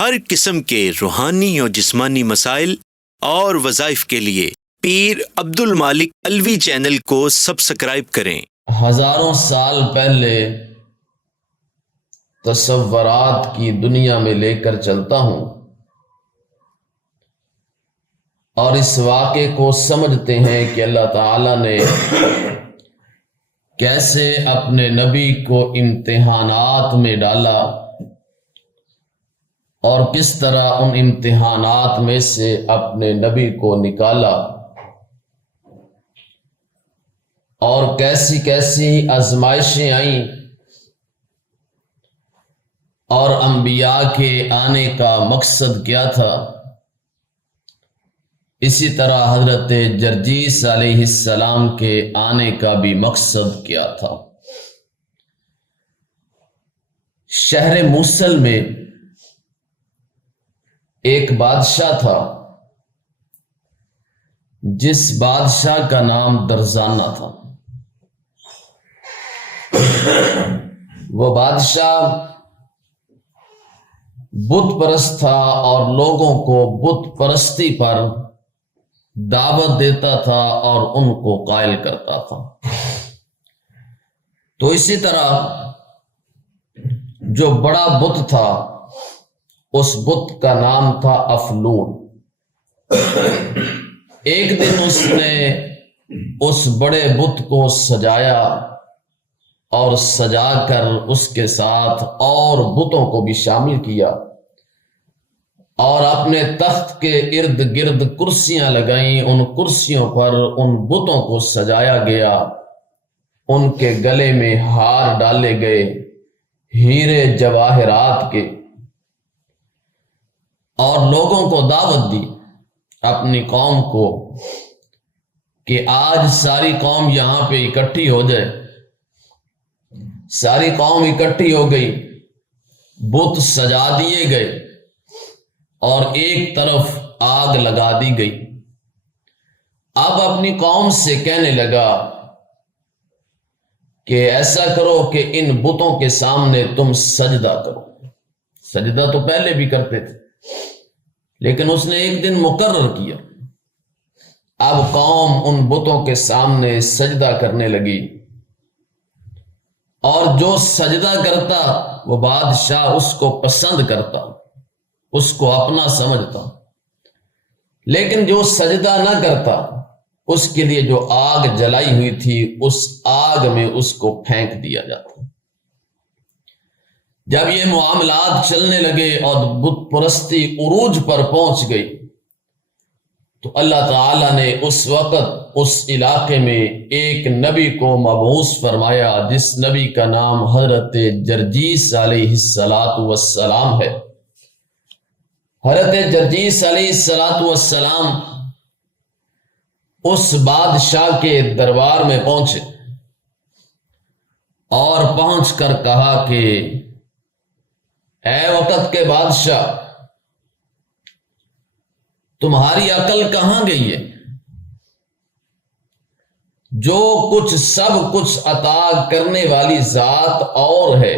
ہر قسم کے روحانی اور جسمانی مسائل اور وظائف کے لیے پیر عبد المالک الوی چینل کو سبسکرائب کریں۔ ہزاروں سال پہلے تصورات کی دنیا میں لے کر چلتا ہوں اور اس واقعے کو سمجھتے ہیں کہ اللہ تعالیٰ نے کیسے اپنے نبی کو امتحانات میں ڈالا اور کس طرح ان امتحانات میں سے اپنے نبی کو نکالا اور کیسی کیسی آزمائشیں آئیں اور انبیاء کے آنے کا مقصد کیا تھا۔ اسی طرح حضرت جرجیس علیہ السلام کے آنے کا بھی مقصد کیا تھا۔ شہر موصل میں ایک بادشاہ تھا جس بادشاہ کا نام درزانہ تھا۔ وہ بادشاہ بت پرست تھا اور لوگوں کو بت پرستی پر دعوت دیتا تھا اور ان کو قائل کرتا تھا۔ تو اسی طرح جو بڑا بت تھا اس بت کا نام تھا افلون۔ ایک دن اس نے اس بڑے بت کو سجایا اور سجا کر اس کے ساتھ اور بتوں کو بھی شامل کیا اور اپنے تخت کے ارد گرد کرسیاں لگائیں۔ ان کرسیوں پر ان بتوں کو سجایا گیا، ان کے گلے میں ہار ڈالے گئے ہیرے جواہرات کے، اور لوگوں کو دعوت دی اپنی قوم کو کہ آج ساری قوم یہاں پہ اکٹھی ہو جائے۔ ساری قوم اکٹھی ہو گئی، بت سجا دیے گئے اور ایک طرف آگ لگا دی گئی۔ اب اپنی قوم سے کہنے لگا کہ ایسا کرو کہ ان بتوں کے سامنے تم سجدہ کرو۔ سجدہ تو پہلے بھی کرتے تھے لیکن اس نے ایک دن مقرر کیا۔ اب قوم ان بتوں کے سامنے سجدہ کرنے لگی اور جو سجدہ کرتا وہ بادشاہ اس کو پسند کرتا، اس کو اپنا سمجھتا، لیکن جو سجدہ نہ کرتا اس کے لیے جو آگ جلائی ہوئی تھی اس آگ میں اس کو پھینک دیا جاتا۔ جب یہ معاملات چلنے لگے اور بت پرستی عروج پر پہنچ گئی تو اللہ تعالیٰ نے اس وقت اس علاقے میں ایک نبی کو مبعوث فرمایا جس نبی کا نام حضرت جرجیس علیہ السلام ہے۔ حضرت جرجیس علیہ السلام اس بادشاہ کے دربار میں پہنچے اور پہنچ کر کہا کہ اے وقت کے بادشاہ، تمہاری عقل کہاں گئی ہے؟ جو کچھ سب کچھ عطا کرنے والی ذات اور ہے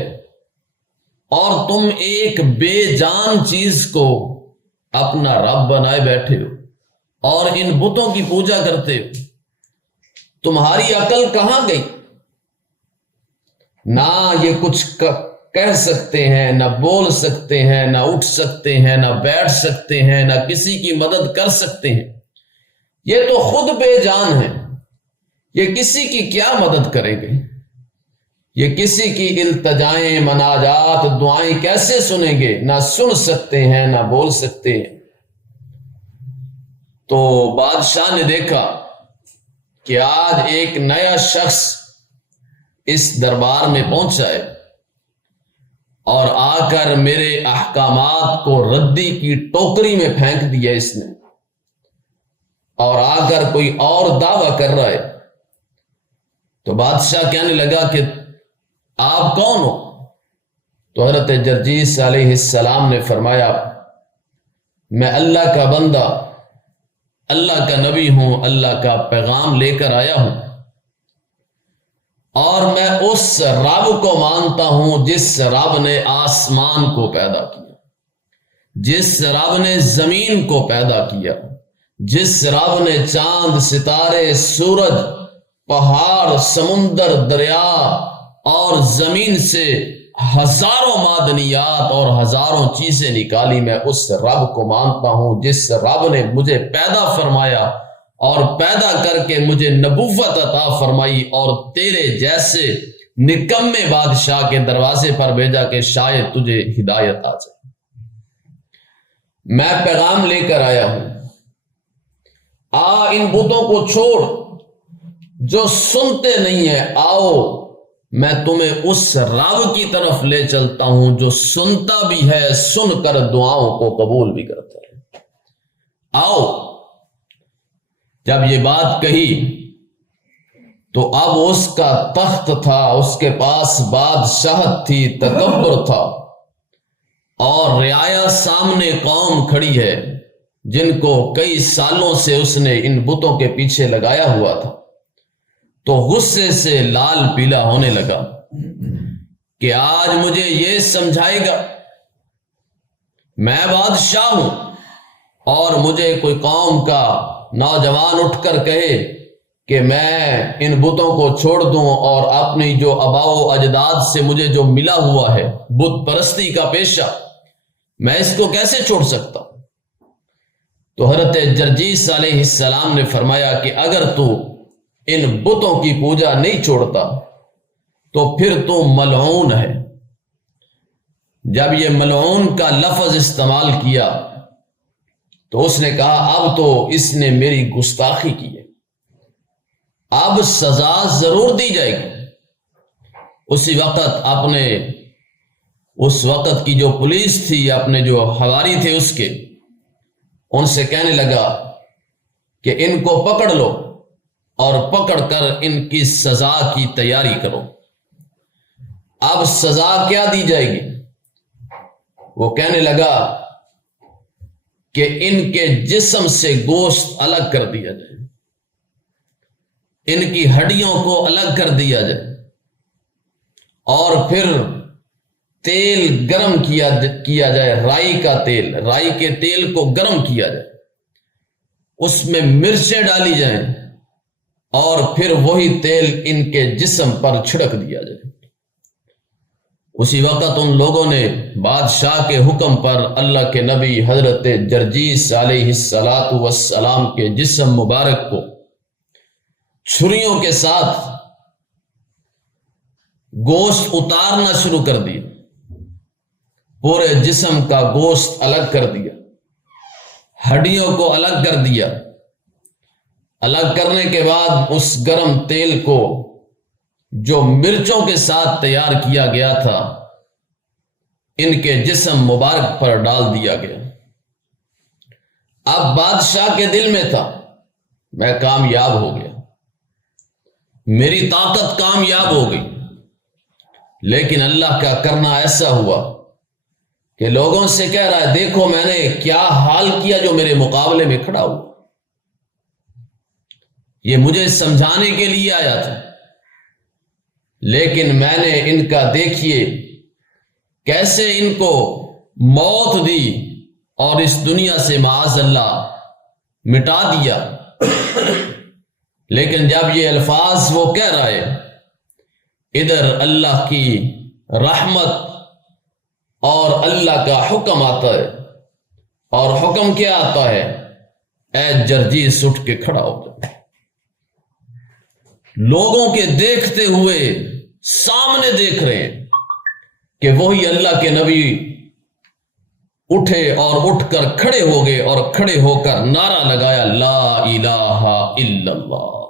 اور تم ایک بے جان چیز کو اپنا رب بنائے بیٹھے ہو اور ان بتوں کی پوجا کرتے ہو۔ تمہاری عقل کہاں گئی؟ نہ یہ کچھ کہہ سکتے ہیں، نہ بول سکتے ہیں، نہ اٹھ سکتے ہیں، نہ بیٹھ سکتے ہیں، نہ کسی کی مدد کر سکتے ہیں۔ یہ تو خود بے جان ہیں، یہ کسی کی کیا مدد کریں گے؟ یہ کسی کی التجائیں، مناجات، دعائیں کیسے سنیں گے؟ نہ سن سکتے ہیں، نہ بول سکتے ہیں۔ تو بادشاہ نے دیکھا کہ آج ایک نیا شخص اس دربار میں پہنچا ہے اور آ کر میرے احکامات کو ردی کی ٹوکری میں پھینک دیا اس نے، اور آ کر کوئی اور دعویٰ کر رہا ہے۔ تو بادشاہ کہنے لگا کہ آپ کون ہو؟ تو حضرت جرجیس علیہ السلام نے فرمایا میں اللہ کا بندہ، اللہ کا نبی ہوں، اللہ کا پیغام لے کر آیا ہوں اور میں اس رب کو مانتا ہوں جس رب نے آسمان کو پیدا کیا، جس رب نے زمین کو پیدا کیا، جس رب نے چاند، ستارے، سورج، پہاڑ، سمندر، دریا اور زمین سے ہزاروں معدنیات اور ہزاروں چیزیں نکالی، میں اس رب کو مانتا ہوں جس رب نے مجھے پیدا فرمایا اور پیدا کر کے مجھے نبوت عطا فرمائی اور تیرے جیسے نکمے بادشاہ کے دروازے پر بھیجا کہ شاید تجھے ہدایت آ جائے۔ میں پیغام لے کر آیا ہوں، ان بتوں کو چھوڑ جو سنتے نہیں ہیں، آؤ میں تمہیں اس رب کی طرف لے چلتا ہوں جو سنتا بھی ہے، سن کر دعاؤں کو قبول بھی کرتا ہے۔ آؤ۔ جب یہ بات کہی تو اب اس کا تخت تھا، اس کے پاس بادشاہت تھی، تکبر تھا، اور رعایا سامنے قوم کھڑی ہے جن کو کئی سالوں سے اس نے ان بتوں کے پیچھے لگایا ہوا تھا، تو غصے سے لال پیلا ہونے لگا کہ آج مجھے یہ سمجھائے گا میں بادشاہ ہوں اور مجھے کوئی قوم کا نوجوان اٹھ کر کہے کہ میں ان بتوں کو چھوڑ دوں اور اپنی جو آباء و اجداد سے مجھے جو ملا ہوا ہے بت پرستی کا پیشہ، میں اس کو کیسے چھوڑ سکتا ہوں؟ تو حضرت جرجیس علیہ السلام نے فرمایا کہ اگر تو ان بتوں کی پوجا نہیں چھوڑتا تو پھر تو ملعون ہے۔ جب یہ ملعون کا لفظ استعمال کیا تو اس نے کہا اب تو اس نے میری گستاخی کی ہے، اب سزا ضرور دی جائے گی۔ اسی وقت اپنے اس وقت کی جو پولیس تھی، اپنے جو حواری تھے اس کے، ان سے کہنے لگا کہ ان کو پکڑ لو اور پکڑ کر ان کی سزا کی تیاری کرو۔ اب سزا کیا دی جائے گی؟ وہ کہنے لگا کہ ان کے جسم سے گوشت الگ کر دیا جائے، ان کی ہڈیوں کو الگ کر دیا جائے، اور پھر تیل گرم کیا جائے، رائی کا تیل، رائی کے تیل کو گرم کیا جائے، اس میں مرچیں ڈالی جائیں اور پھر وہی تیل ان کے جسم پر چھڑک دیا جائے۔ اسی وقت ان لوگوں نے بادشاہ کے حکم پر اللہ کے نبی حضرت جرجیس علیہ السلام کے جسم مبارک کو چھریوں کے ساتھ گوشت اتارنا شروع کر دیا، پورے جسم کا گوشت الگ کر دیا، ہڈیوں کو الگ کر دیا۔ الگ کرنے کے بعد اس گرم تیل کو جو مرچوں کے ساتھ تیار کیا گیا تھا ان کے جسم مبارک پر ڈال دیا گیا۔ اب بادشاہ کے دل میں تھا میں کامیاب ہو گیا، میری طاقت کامیاب ہو گئی، لیکن اللہ کا کرنا ایسا ہوا کہ لوگوں سے کہہ رہا ہے دیکھو میں نے کیا حال کیا جو میرے مقابلے میں کھڑا ہوا، یہ مجھے سمجھانے کے لیے آیا تھا، لیکن میں نے ان کا دیکھیے کیسے ان کو موت دی اور اس دنیا سے معاذ اللہ مٹا دیا۔ لیکن جب یہ الفاظ وہ کہہ رہا ہے، ادھر اللہ کی رحمت اور اللہ کا حکم آتا ہے، اور حکم کیا آتا ہے؟ اے جرجیس اٹھ کے کھڑا ہو جا۔ لوگوں کے دیکھتے ہوئے سامنے دیکھ رہے ہیں کہ وہی اللہ کے نبی اٹھے اور اٹھ کر کھڑے ہو گئے اور کھڑے ہو کر نعرہ لگایا لا الہ الا اللہ۔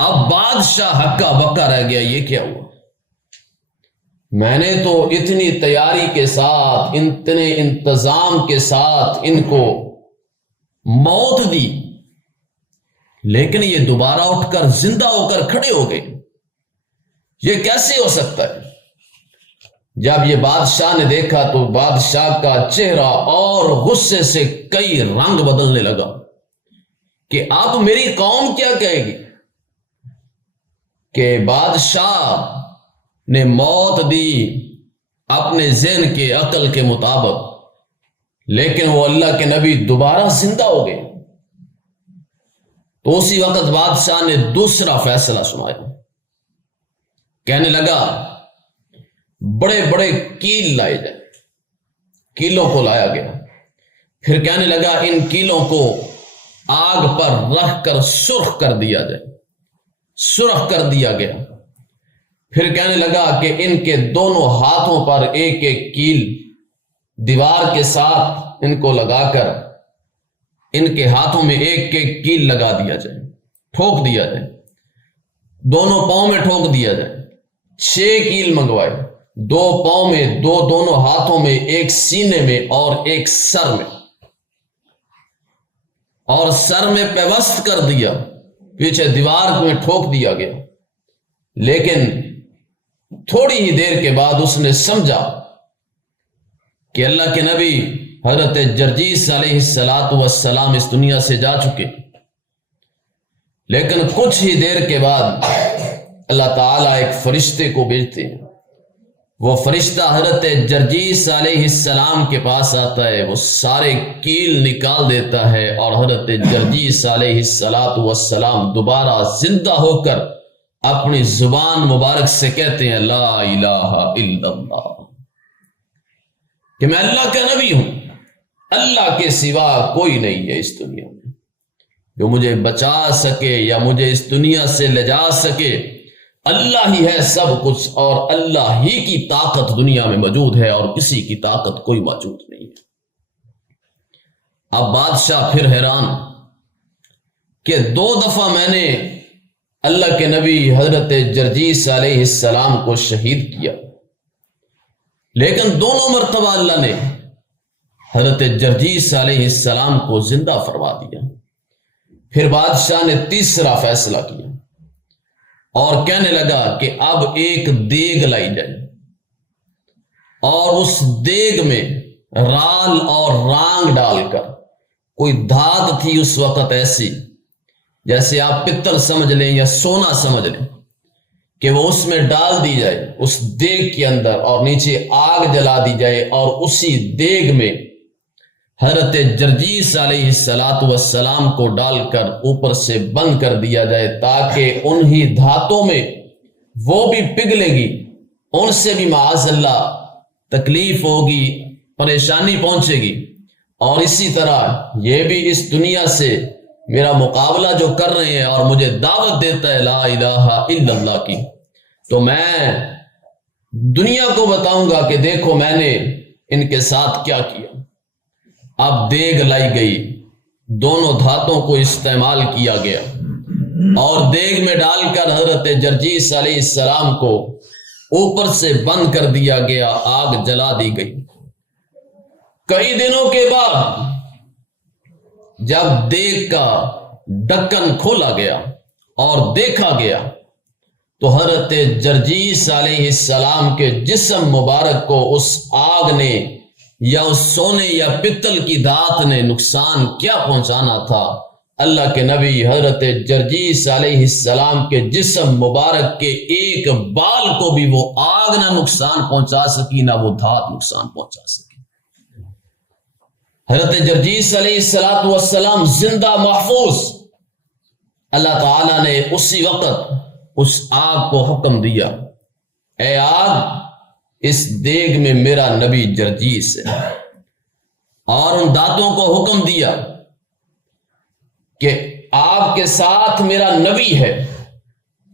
اب بادشاہ ہکا بکا رہ گیا، یہ کیا ہوا؟ میں نے تو اتنی تیاری کے ساتھ، اتنے انتظام کے ساتھ ان کو موت دی، لیکن یہ دوبارہ اٹھ کر زندہ ہو کر کھڑے ہو گئے، یہ کیسے ہو سکتا ہے؟ جب یہ بادشاہ نے دیکھا تو بادشاہ کا چہرہ اور غصے سے کئی رنگ بدلنے لگا کہ اب میری قوم کیا کہے گی کہ بادشاہ نے موت دی اپنے ذہن کے عقل کے مطابق، لیکن وہ اللہ کے نبی دوبارہ زندہ ہو گئے۔ تو اسی وقت بادشاہ نے دوسرا فیصلہ سنایا، کہنے لگا بڑے بڑے کیل لائے جائیں۔ کیلوں کو لایا گیا، پھر کہنے لگا ان کیلوں کو آگ پر رکھ کر سرخ کر دیا جائے۔ سرخ کر دیا گیا۔ پھر کہنے لگا کہ ان کے دونوں ہاتھوں پر ایک ایک کیل دیوار کے ساتھ ان کو لگا کر ان کے ہاتھوں میں ایک ایک کیل لگا دیا جائے، ٹھوک دیا جائے، دونوں پاؤں میں ٹھوک دیا جائے۔ 6 کیل منگوائے، 2 پاؤں میں، دونوں ہاتھوں میں، ایک سینے میں اور ایک سر میں، اور سر میں پیوست کر دیا، پیچھے دیوار میں ٹھوک دیا گیا۔ لیکن تھوڑی ہی دیر کے بعد اس نے سمجھا کہ اللہ کے نبی حضرت جرجیس علیہ السلام اس دنیا سے جا چکے۔ لیکن کچھ ہی دیر کے بعد اللہ تعالیٰ ایک فرشتے کو بھیجتے ہیں۔ وہ فرشتہ حضرت جرجیس علیہ السلام کے پاس آتا ہے، وہ سارے کیل نکال دیتا ہے، اور حضرت جرجیس علیہ السلام دوبارہ زندہ ہو کر اپنی زبان مبارک سے کہتے ہیں لا الہ الا اللہ، کہ میں اللہ کا نبی ہوں، اللہ کے سوا کوئی نہیں ہے اس دنیا میں جو مجھے بچا سکے یا مجھے اس دنیا سے لے جا سکے۔ اللہ ہی ہے سب کچھ، اور اللہ ہی کی طاقت دنیا میں موجود ہے، اور کسی کی طاقت کوئی موجود نہیں ہے۔ اب بادشاہ پھر حیران کہ 2 دفعہ میں نے اللہ کے نبی حضرت جرجیس علیہ السلام کو شہید کیا، لیکن دونوں مرتبہ اللہ نے حضرت جرجیس علیہ السلام کو زندہ فرما دیا۔ پھر بادشاہ نے تیسرا فیصلہ کیا اور کہنے لگا کہ اب ایک دیگ لائی جائے، اور اس دیگ میں رال اور رانگ ڈال کر، کوئی دھات تھی اس وقت ایسی جیسے آپ پتل سمجھ لیں یا سونا سمجھ لیں، کہ وہ اس میں ڈال دی جائے اس دیگ کے اندر، اور نیچے آگ جلا دی جائے، اور اسی دیگ میں حضرت جرجیس علیہ السلام کو ڈال کر اوپر سے بند کر دیا جائے، تاکہ انہی دھاتوں میں وہ بھی پگھلے گی، ان سے بھی معاذ اللہ تکلیف ہوگی، پریشانی پہنچے گی، اور اسی طرح یہ بھی اس دنیا سے میرا مقابلہ جو کر رہے ہیں اور مجھے دعوت دیتا ہے لا الہ الا اللہ کی، تو میں دنیا کو بتاؤں گا کہ دیکھو میں نے ان کے ساتھ کیا کیا۔ اب دیگ لائی گئی، دونوں دھاتوں کو استعمال کیا گیا، اور دیگ میں ڈال کر حضرت جرجیس علیہ السلام کو اوپر سے بند کر دیا گیا، آگ جلا دی گئی۔ کئی دنوں کے بعد جب دیگ کا ڈھکن کھولا گیا اور دیکھا گیا تو حضرت جرجیس علیہ السلام کے جسم مبارک کو اس آگ نے یا اس سونے یا پتل کی دھات نے نقصان کیا پہنچانا تھا، اللہ کے نبی حضرت جرجیس علیہ السلام کے جسم مبارک کے ایک بال کو بھی وہ آگ نہ نقصان پہنچا سکی، نہ وہ دھات نقصان پہنچا سکی۔ حضرت جرجیس علیہ السلام زندہ محفوظ۔ اللہ تعالیٰ نے اسی وقت اس آگ کو حکم دیا، اے آگ اس دیگ میں میرا نبی جرجیس ہے، اور ان دانتوں کو حکم دیا کہ آپ کے ساتھ میرا نبی ہے،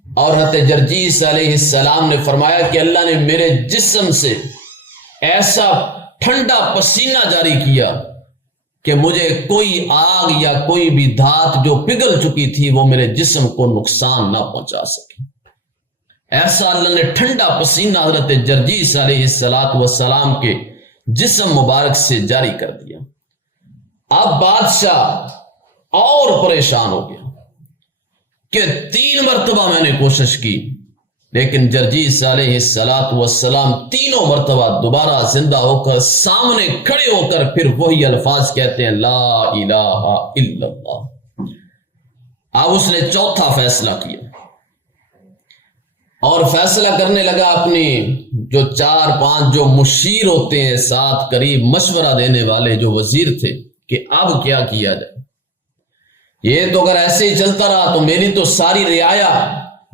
اور حضرت جرجیس علیہ السلام نے فرمایا کہ اللہ نے میرے جسم سے ایسا ٹھنڈا پسینہ جاری کیا کہ مجھے کوئی آگ یا کوئی بھی دھات جو پگھل چکی تھی وہ میرے جسم کو نقصان نہ پہنچا سکی۔ ایسا اللہ نے ٹھنڈا پسینہ حضرت جرجیس علیہ السلام کے جسم مبارک سے جاری کر دیا۔ اب بادشاہ اور پریشان ہو گیا کہ 3 مرتبہ میں نے کوشش کی، لیکن جرجیس علیہ السلام 3 مرتبہ دوبارہ زندہ ہو کر سامنے کھڑے ہو کر پھر وہی الفاظ کہتے ہیں لا الہ الا اللہ۔ اب اس نے چوتھا فیصلہ کیا اور فیصلہ کرنے لگا اپنی جو 4-5 جو مشیر ہوتے ہیں ساتھ قریب مشورہ دینے والے جو وزیر تھے کہ اب کیا کیا جائے. یہ تو اگر ایسے ہی چلتا رہا تو میری تو ساری رعایا،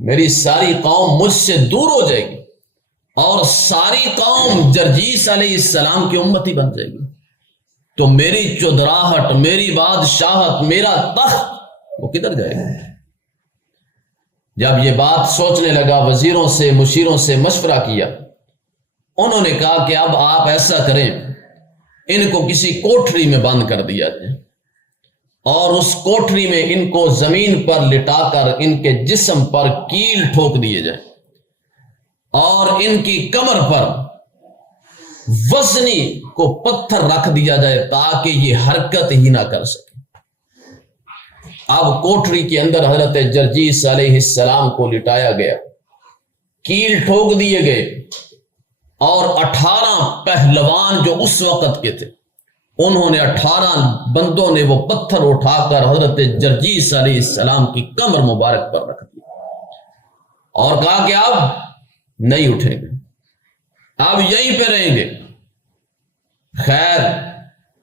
میری ساری قوم مجھ سے دور ہو جائے گی اور ساری قوم جرجیس علیہ السلام کی امتی بن جائے گی، تو میری چودراہٹ، میری بادشاہت، میرا تخت وہ کدھر جائے گا؟ جب یہ بات سوچنے لگا، وزیروں سے مشیروں سے مشورہ کیا. انہوں نے کہا کہ اب آپ ایسا کریں، ان کو کسی کوٹھری میں بند کر دیا جائے اور اس کوٹھری میں ان کو زمین پر لٹا کر ان کے جسم پر کیل ٹھوک دیے جائیں اور ان کی کمر پر وزنی کو پتھر رکھ دیا جائے تاکہ یہ حرکت ہی نہ کر سکے. اب کوٹھری کے اندر حضرت جرجیس علیہ السلام کو لٹایا گیا، کیل ٹھوک دیے گئے اور 18 پہلوان جو اس وقت کے تھے، انہوں نے 18 بندوں نے وہ پتھر اٹھا کر حضرت جرجیس علیہ السلام کی کمر مبارک پر رکھ دیا اور کہا کہ اب نہیں اٹھیں گے، اب یہیں پہ رہیں گے. خیر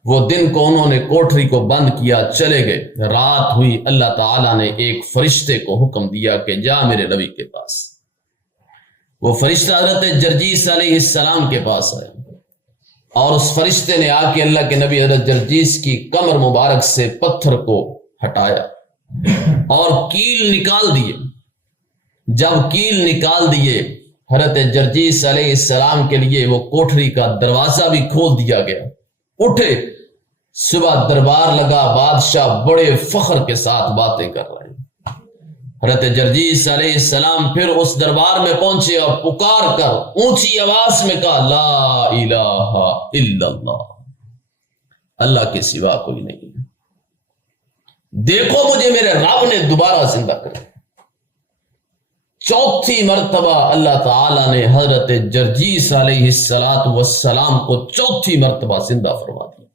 وہ دن کو انہوں نے کوٹھری کو بند کیا، چلے گئے. رات ہوئی، اللہ تعالیٰ نے ایک فرشتے کو حکم دیا کہ جا میرے نبی کے پاس. وہ فرشتہ حضرت جرجیس علیہ السلام کے پاس آیا اور اس فرشتے نے آ کے اللہ کے نبی حضرت جرجیس کی کمر مبارک سے پتھر کو ہٹایا اور کیل نکال دیے. جب کیل نکال دیے، حضرت جرجیس علیہ السلام کے لیے وہ کوٹھری کا دروازہ بھی کھول دیا گیا. اٹھے، صبح دربار لگا، بادشاہ بڑے فخر کے ساتھ باتیں کر رہے ہیں. حضرت جرجیس علیہ السلام پھر اس دربار میں پہنچے اور پکار کر اونچی آواز میں کہا لا الہ الا اللہ، اللہ کے سوا کوئی نہیں ہے، دیکھو مجھے میرے رب نے دوبارہ زندہ کر دیا. چوتھی مرتبہ اللہ تعالیٰ نے حضرت جرجیس علیہ السلام کو چوتھی مرتبہ زندہ فرما دیا.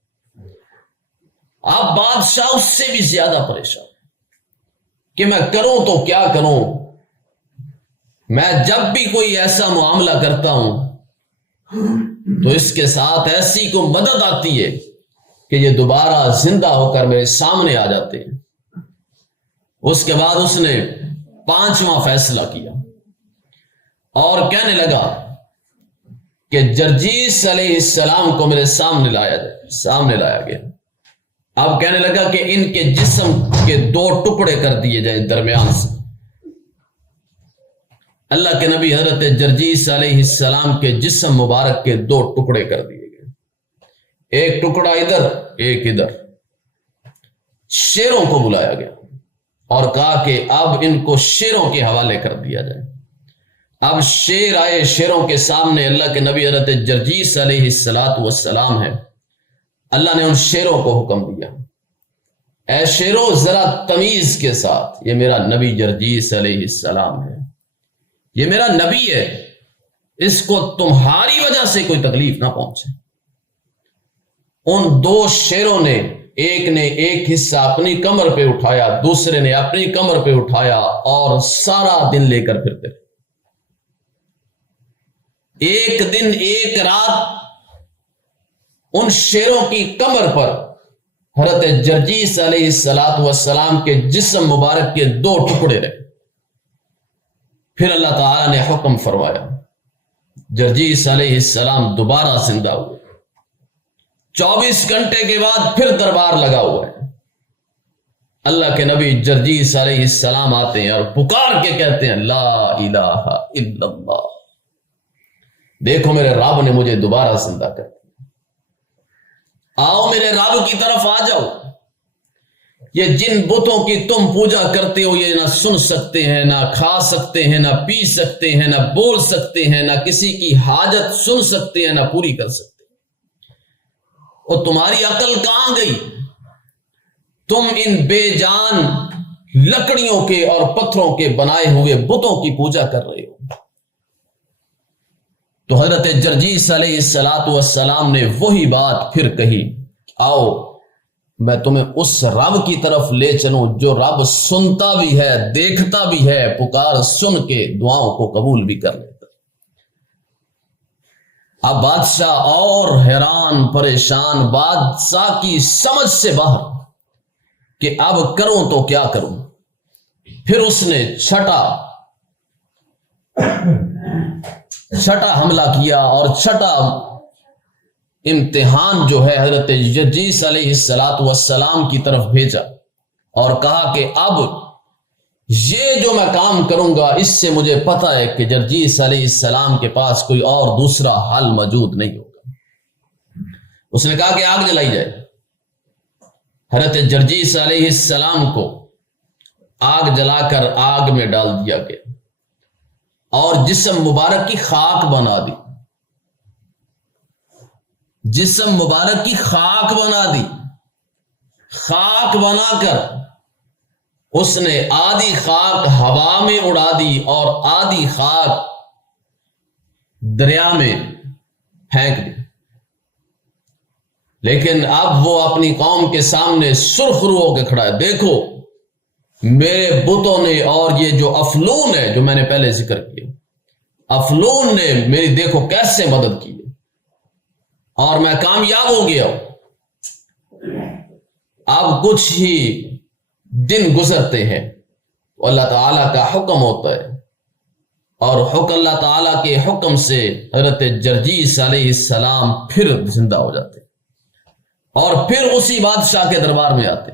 اب بادشاہ اس سے بھی زیادہ پریشان کہ میں کروں تو کیا کروں. میں جب بھی کوئی ایسا معاملہ کرتا ہوں تو اس کے ساتھ ایسی کو مدد آتی ہے کہ یہ دوبارہ زندہ ہو کر میرے سامنے آ جاتے ہیں. اس کے بعد اس نے 5واں فیصلہ کیا اور کہنے لگا کہ جرجیس علیہ السلام کو میرے سامنے لایا گیا. اب کہنے لگا کہ ان کے جسم کے 2 ٹکڑے کر دیے جائیں درمیان سے. اللہ کے نبی حضرت جرجیس علیہ السلام کے جسم مبارک کے 2 ٹکڑے کر دیے گئے، ایک ٹکڑا ادھر ایک ادھر. شیروں کو بلایا گیا اور کہا کہ اب ان کو شیروں کے حوالے کر دیا جائے. اب شیر آئے، شیروں کے سامنے اللہ کے نبی حضرت جرجیس علیہ السلام ہے. اللہ نے ان شیروں کو حکم دیا، اے شیروں ذرا تمیز کے ساتھ، یہ میرا نبی جرجیس علیہ السلام ہے، یہ میرا نبی ہے، اس کو تمہاری وجہ سے کوئی تکلیف نہ پہنچے. ان 2 شیروں نے، ایک نے ایک حصہ اپنی کمر پہ اٹھایا، دوسرے نے اپنی کمر پہ اٹھایا اور سارا دن لے کر پھرتے رہے. ایک دن ایک رات ان شیروں کی کمر پر حضرت جرجیس علیہ السلام کے جسم مبارک کے 2 ٹکڑے رہے. پھر اللہ تعالیٰ نے حکم فرمایا، جرجیس علیہ السلام دوبارہ زندہ ہوئے. 24 گھنٹے کے بعد پھر دربار لگا ہوا ہے. اللہ کے نبی جرجیس علیہ السلام آتے ہیں اور پکار کے کہتے ہیں لا الہ الا اللہ، دیکھو میرے رب نے مجھے دوبارہ زندہ کر دیا. آؤ میرے رب کی طرف آ جاؤ. یہ جن بتوں کی تم پوجا کرتے ہو یہ نہ سن سکتے ہیں، نہ کھا سکتے ہیں، نہ پی سکتے ہیں، نہ بول سکتے ہیں، نہ کسی کی حاجت سن سکتے ہیں، نہ پوری کر سکتے. اور تمہاری عقل کہاں گئی؟ تم ان بے جان لکڑیوں کے اور پتھروں کے بنائے ہوئے بتوں کی پوجا کر رہے ہو. تو حضرت جرجیس علیہ السلام نے وہی بات پھر کہی، آؤ میں تمہیں اس رب کی طرف لے چلوں جو رب سنتا بھی ہے، دیکھتا بھی ہے، پکار سن کے دعاؤں کو قبول بھی کر لیتا۔ اب بادشاہ اور حیران پریشان، بادشاہ کی سمجھ سے باہر کہ اب کروں تو کیا کروں۔ پھر اس نے چھٹا حملہ کیا اور چھٹا امتحان جو ہے حضرت جرجیس علیہ السلام کی طرف بھیجا اور کہا کہ اب یہ جو میں کام کروں گا اس سے مجھے پتہ ہے کہ جرجیس علیہ السلام کے پاس کوئی اور دوسرا حل موجود نہیں ہوگا۔ اس نے کہا کہ آگ جلائی جائے۔ حضرت جرجیس علیہ السلام کو آگ جلا کر آگ میں ڈال دیا گیا اور جسم مبارک کی خاک بنا دی، جسم مبارک کی خاک بنا دی۔ خاک بنا کر اس نے آدھی خاک ہوا میں اڑا دی اور آدھی خاک دریا میں پھینک دی۔ لیکن اب وہ اپنی قوم کے سامنے سرخ رو ہو کے کھڑا ہے، دیکھو میرے بتوں نے اور یہ جو افلون ہے جو میں نے پہلے ذکر کیا، افلون نے میری دیکھو کیسے مدد کی ہے اور میں کامیاب ہو گیا ہوں۔ اب کچھ ہی دن گزرتے ہیں، اللہ تعالیٰ کا حکم ہوتا ہے اور اللہ تعالیٰ کے حکم سے حضرت جرجیس علیہ السلام پھر زندہ ہو جاتے اور پھر اسی بادشاہ کے دربار میں آتے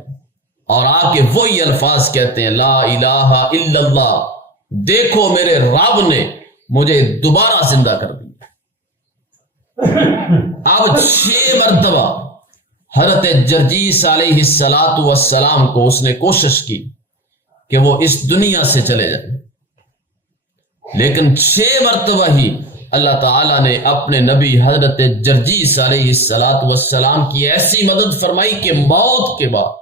اور آ کے وہی الفاظ کہتے ہیں، لا الہ الا اللہ، دیکھو میرے رب نے مجھے دوبارہ زندہ کر دیا۔ اب 6 مرتبہ حضرت جرجیس علیہ السلام کو اس نے کوشش کی کہ وہ اس دنیا سے چلے جائیں، لیکن 6 مرتبہ ہی اللہ تعالیٰ نے اپنے نبی حضرت جرجیس علیہ السلام کی ایسی مدد فرمائی کہ موت کے بعد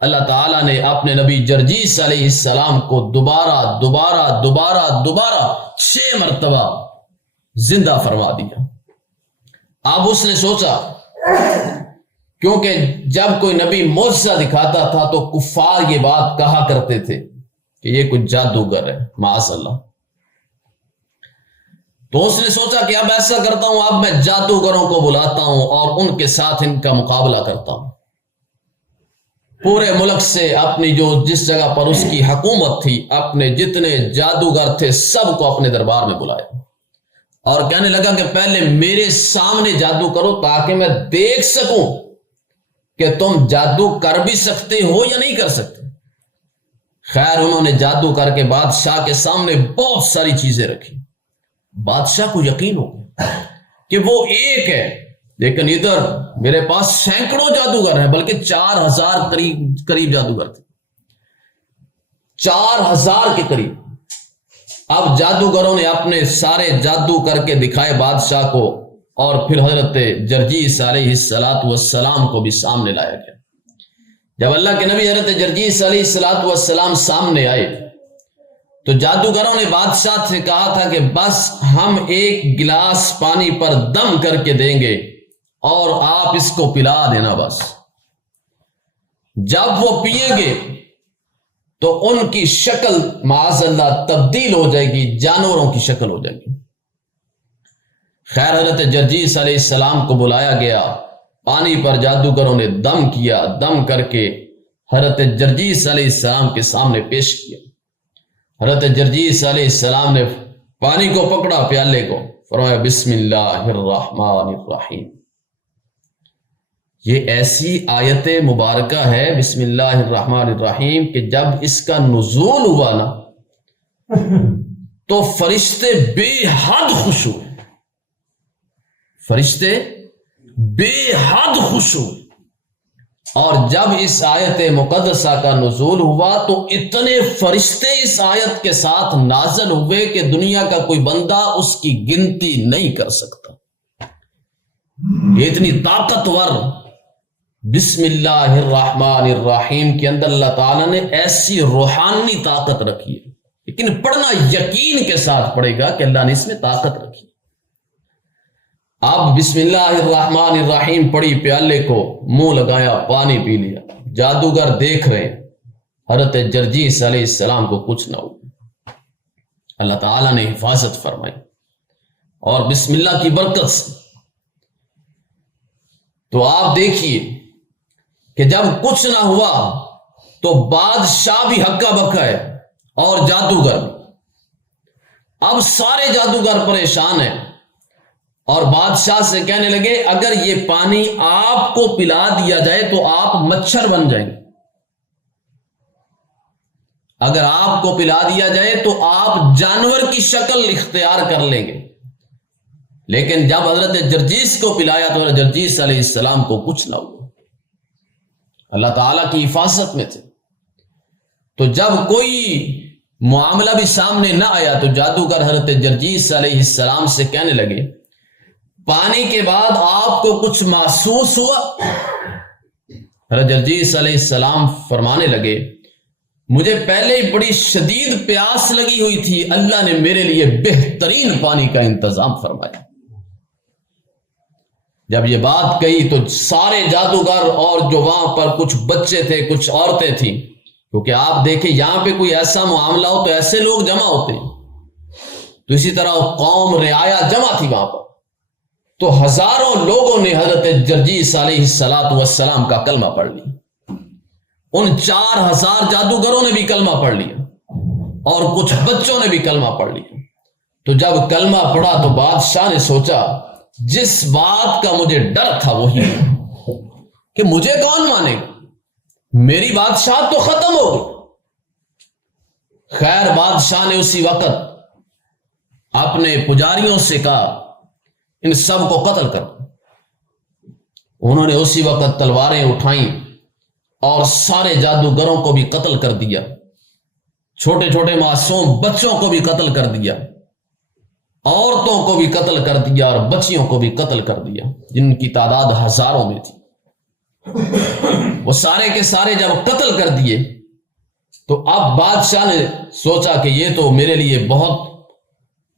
اللہ تعالیٰ نے اپنے نبی جرجیس علیہ السلام کو دوبارہ 6 مرتبہ زندہ فرما دیا۔ اب اس نے سوچا، کیونکہ جب کوئی نبی معجزہ دکھاتا تھا تو کفار یہ بات کہا کرتے تھے کہ یہ کچھ جادوگر ہے، معاذ اللہ۔ تو اس نے سوچا کہ اب ایسا کرتا ہوں، اب میں جادوگروں کو بلاتا ہوں اور ان کے ساتھ ان کا مقابلہ کرتا ہوں۔ پورے ملک سے اپنی جس جگہ پر اس کی حکومت تھی، اپنے جتنے جادوگر تھے سب کو اپنے دربار میں بلایا اور کہنے لگا کہ پہلے میرے سامنے جادو کرو تاکہ میں دیکھ سکوں کہ تم جادو کر بھی سکتے ہو یا نہیں کر سکتے۔ خیر انہوں نے جادو کر کے بادشاہ کے سامنے بہت ساری چیزیں رکھی۔ بادشاہ کو یقین ہو گیا کہ وہ ایک ہے، لیکن ادھر میرے پاس سینکڑوں جادوگر ہیں، بلکہ 4000 قریب جادوگر تھے، 4000 کے قریب۔ اب جادوگروں نے اپنے سارے جادو کر کے دکھائے بادشاہ کو اور پھر حضرت جرجیس علیہ السلام کو بھی سامنے لایا گیا۔ جب اللہ کے نبی حضرت جرجیس علیہ السلام سامنے آئے تو جادوگروں نے بادشاہ سے کہا تھا کہ بس ہم ایک گلاس پانی پر دم کر کے دیں گے اور آپ اس کو پلا دینا بس۔ جب وہ پیئیں گے تو ان کی شکل معاذ اللہ تبدیل ہو جائے گی، جانوروں کی شکل ہو جائے گی۔ خیر حضرت جرجیس علیہ السلام کو بلایا گیا، پانی پر جادوگروں نے دم کیا، دم کر کے حضرت جرجیس علیہ السلام کے سامنے پیش کیا۔ حضرت جرجیس علیہ السلام نے پانی کو پکڑا، پیالے کو، فرمایا بسم اللہ الرحمن الرحیم۔ یہ ایسی آیت مبارکہ ہے بسم اللہ الرحمن الرحیم کہ جب اس کا نزول ہوا نا تو فرشتے بے حد خوش ہوئے، فرشتے بے حد خوش ہوئے۔ اور جب اس آیت مقدسہ کا نزول ہوا تو اتنے فرشتے اس آیت کے ساتھ نازل ہوئے کہ دنیا کا کوئی بندہ اس کی گنتی نہیں کر سکتا۔ یہ اتنی طاقتور بسم اللہ الرحمن الرحیم کے اندر اللہ تعالیٰ نے ایسی روحانی طاقت رکھی ہے، لیکن پڑھنا یقین کے ساتھ پڑے گا کہ اللہ نے اس میں طاقت رکھی۔ اب بسم اللہ الرحمن الرحیم پڑی، پیالے کو منہ لگایا، پانی پی لیا۔ جادوگر دیکھ رہے ہیں، حضرت جرجیس علیہ السلام کو کچھ نہ ہوا۔ اللہ تعالیٰ نے حفاظت فرمائی اور بسم اللہ کی برکت سے تو آپ دیکھیے کہ جب کچھ نہ ہوا تو بادشاہ بھی ہکا بکا ہے اور جادوگر بھی۔ اب سارے جادوگر پریشان ہیں اور بادشاہ سے کہنے لگے اگر یہ پانی آپ کو پلا دیا جائے تو آپ مچھر بن جائیں گے، اگر آپ کو پلا دیا جائے تو آپ جانور کی شکل اختیار کر لیں گے۔ لیکن جب حضرت جرجیس کو پلایا تو حضرت جرجیس علیہ السلام کو کچھ نہ ہوا، اللہ تعالیٰ کی حفاظت میں تھے۔ تو جب کوئی معاملہ بھی سامنے نہ آیا تو جادوگر حضرت جرجیس علیہ السلام سے کہنے لگے پانی کے بعد آپ کو کچھ محسوس ہوا؟ حضرت جرجیس علیہ السلام فرمانے لگے مجھے پہلے ہی بڑی شدید پیاس لگی ہوئی تھی، اللہ نے میرے لیے بہترین پانی کا انتظام فرمایا۔ جب یہ بات کہی تو سارے جادوگر اور جو وہاں پر کچھ بچے تھے، کچھ عورتیں تھیں، کیونکہ آپ دیکھیں یہاں پہ کوئی ایسا معاملہ ہو تو ایسے لوگ جمع ہوتے ہیں، تو اسی طرح قوم رعایا جمع تھی وہاں پر، تو ہزاروں لوگوں نے حضرت جرجیس علیہ السلام کا کلمہ پڑھ لیا۔ ان 4000 جادوگروں نے بھی کلمہ پڑھ لیا اور کچھ بچوں نے بھی کلمہ پڑھ لیا۔ تو جب کلمہ پڑھا تو بادشاہ نے سوچا جس بات کا مجھے ڈر تھا وہی کہ مجھے کون مانے گا، میری بادشاہ تو ختم ہو گئی۔ خیر بادشاہ نے اسی وقت اپنے پجاریوں سے کہا ان سب کو قتل کر۔ انہوں نے اسی وقت تلواریں اٹھائیں اور سارے جادوگروں کو بھی قتل کر دیا، چھوٹے چھوٹے معصوم بچوں کو بھی قتل کر دیا، عورتوں کو بھی قتل کر دیا اور بچیوں کو بھی قتل کر دیا جن کی تعداد ہزاروں میں تھی۔ وہ سارے کے سارے جب قتل کر دیے تو اب بادشاہ نے سوچا کہ یہ تو میرے لیے بہت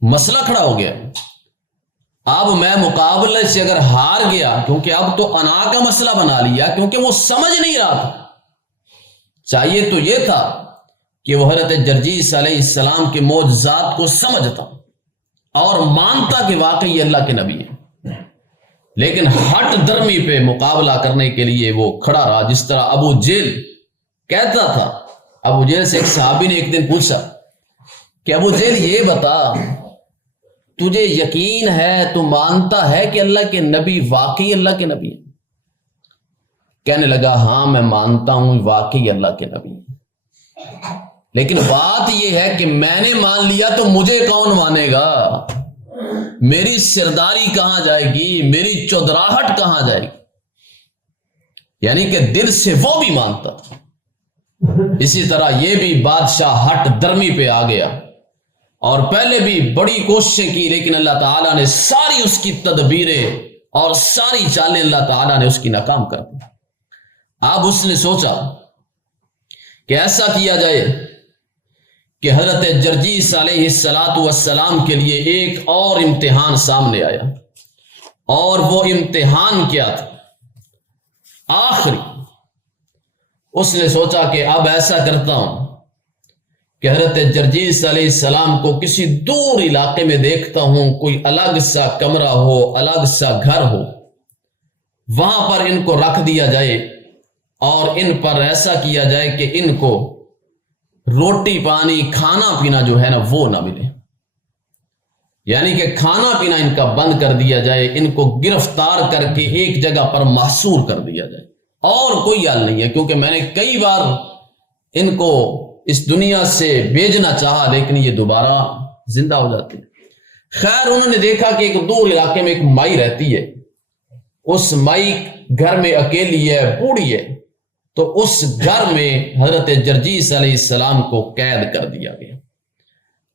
مسئلہ کھڑا ہو گیا، اب میں مقابلے سے اگر ہار گیا، کیونکہ اب تو انا کا مسئلہ بنا لیا، کیونکہ وہ سمجھ نہیں رہا تھا۔ چاہیے تو یہ تھا کہ وہ حضرت جرجیس علیہ السلام کے معجزات کو سمجھتا اور مانتا کہ واقعی اللہ کے نبی ہیں، لیکن ہٹ درمی پہ مقابلہ کرنے کے لیے وہ کھڑا رہا، جس طرح ابو جیل کہتا تھا۔ ابو جیل سے ایک صحابی نے ایک دن پوچھا کہ ابو جیل یہ بتا تجھے یقین ہے، تو مانتا ہے کہ اللہ کے نبی واقعی اللہ کے نبی ہیں؟ کہنے لگا ہاں میں مانتا ہوں واقعی اللہ کے نبی ہیں، لیکن بات یہ ہے کہ میں نے مان لیا تو مجھے کون مانے گا، میری سرداری کہاں جائے گی، میری چودراہٹ کہاں جائے گی، یعنی کہ دل سے وہ بھی مانتا تھا۔ اسی طرح یہ بھی بادشاہ ہٹ درمی پہ آ گیا اور پہلے بھی بڑی کوششیں کی، لیکن اللہ تعالیٰ نے ساری اس کی تدبیریں اور ساری چالیں اللہ تعالیٰ نے اس کی ناکام کر دی۔ اب اس نے سوچا کہ ایسا کیا جائے کہ حضرت جرجیس علیہ السلام کے لیے ایک اور امتحان سامنے آیا، اور وہ امتحان کیا تھا؟ آخری اس نے سوچا کہ اب ایسا کرتا ہوں کہ حضرت جرجیس علیہ السلام کو کسی دور علاقے میں دیکھتا ہوں، کوئی الگ سا کمرہ ہو، الگ سا گھر ہو، وہاں پر ان کو رکھ دیا جائے اور ان پر ایسا کیا جائے کہ ان کو روٹی پانی کھانا پینا جو ہے نا وہ نہ ملے، یعنی کہ کھانا پینا ان کا بند کر دیا جائے، ان کو گرفتار کر کے ایک جگہ پر محصور کر دیا جائے، اور کوئی حل نہیں ہے، کیونکہ میں نے کئی بار ان کو اس دنیا سے بھیجنا چاہا لیکن یہ دوبارہ زندہ ہو جاتے ہیں۔ خیر انہوں نے دیکھا کہ ایک دور علاقے میں ایک مائی رہتی ہے، اس مائی گھر میں اکیلی ہے، بوڑھی ہے، تو اس گھر میں حضرت جرجیس علیہ السلام کو قید کر دیا گیا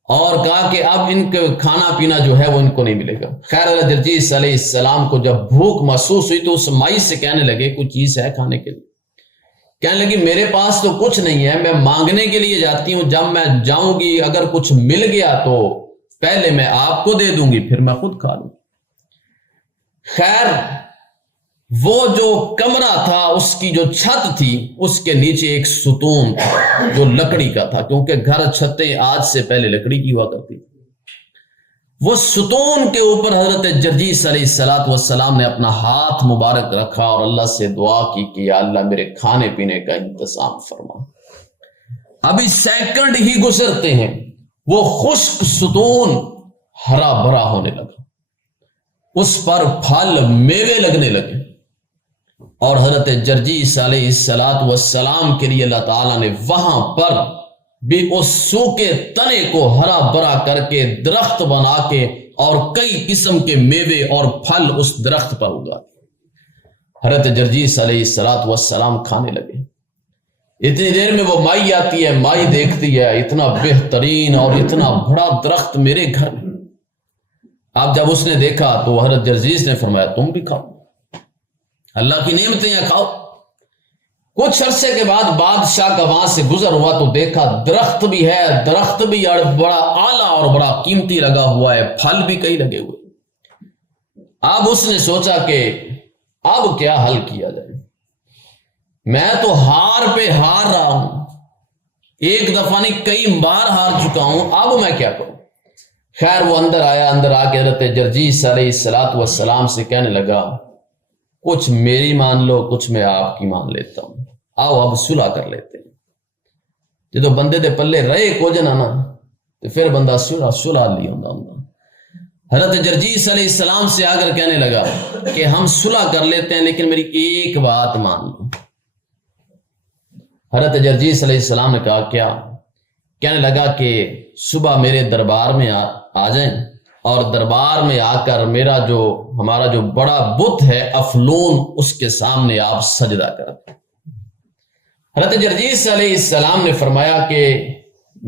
اور کہا کہ اب ان کو کھانا پینا جو ہے وہ ان کو نہیں ملے گا۔ خیر حضرت جرجیس علیہ السلام کو جب بھوک محسوس ہوئی تو اس مائی سے کہنے لگے کوئی چیز ہے کھانے کے لیے؟ کہنے لگی میرے پاس تو کچھ نہیں ہے، میں مانگنے کے لیے جاتی ہوں، جب میں جاؤں گی اگر کچھ مل گیا تو پہلے میں آپ کو دے دوں گی، پھر میں خود کھا لوں۔ خیر وہ جو کمرہ تھا اس کی جو چھت تھی اس کے نیچے ایک ستون تھا جو لکڑی کا تھا، کیونکہ گھر چھتیں آج سے پہلے لکڑی کی ہوا کرتی تھی۔ وہ ستون کے اوپر حضرت جرجیس علیہ السلام نے اپنا ہاتھ مبارک رکھا اور اللہ سے دعا کی کہ یا اللہ میرے کھانے پینے کا انتظام فرما۔ ابھی سیکنڈ ہی گزرتے ہیں وہ خشک ستون ہرا بھرا ہونے لگا، اس پر پھل میوے لگنے لگے، اور حضرت جرجیس علیہ السلام کے لیے اللہ تعالیٰ نے وہاں پر بھی اس سوکھے تنے کو ہرا بھرا کر کے درخت بنا کے اور کئی قسم کے میوے اور پھل اس درخت پر اگا۔ حضرت جرجیس علیہ السلام کھانے لگے۔ اتنی دیر میں وہ مائی آتی ہے، مائی دیکھتی ہے اتنا بہترین اور اتنا بڑا درخت میرے گھر میں۔ اب جب اس نے دیکھا تو حضرت جرجیس نے فرمایا تم بھی کھاؤ، اللہ کی نعمتیں ہیں، کھاؤ۔ کچھ عرصے کے بعد بادشاہ کا وہاں سے گزر ہوا تو دیکھا درخت بھی ہے، درخت بھی بڑا اعلیٰ اور بڑا قیمتی لگا ہوا ہے، پھل بھی کئی لگے ہوئے۔ اب اس نے سوچا کہ اب کیا حل کیا جائے، میں تو ہار پہ ہار رہا ہوں، ایک دفعہ نہیں کئی بار ہار چکا ہوں، اب میں کیا کروں۔ خیر وہ اندر آیا، اندر آ کے حضرت جرجیس علیہ السلام سے کہنے لگا کچھ میری مان لو، کچھ میں آپ کی مان لیتا ہوں، آؤ اب صلح کر لیتے ہیں۔ جدو بندے دے پلے رہے کچھ نہ تو پھر بندہ صلح لی ہوں۔ حضرت جرجیس علیہ السلام سے آ کر کہنے لگا کہ ہم صلح کر لیتے ہیں لیکن میری ایک بات مان لو۔ حضرت جرجیس علیہ السلام نے کہا کیا؟ کہنے لگا کہ صبح میرے دربار میں آ جائیں اور دربار میں آ کر ہمارا جو بڑا بت ہے افلون اس کے سامنے آپ سجدہ کریں۔ حضرت جرجیس علیہ السلام نے فرمایا کہ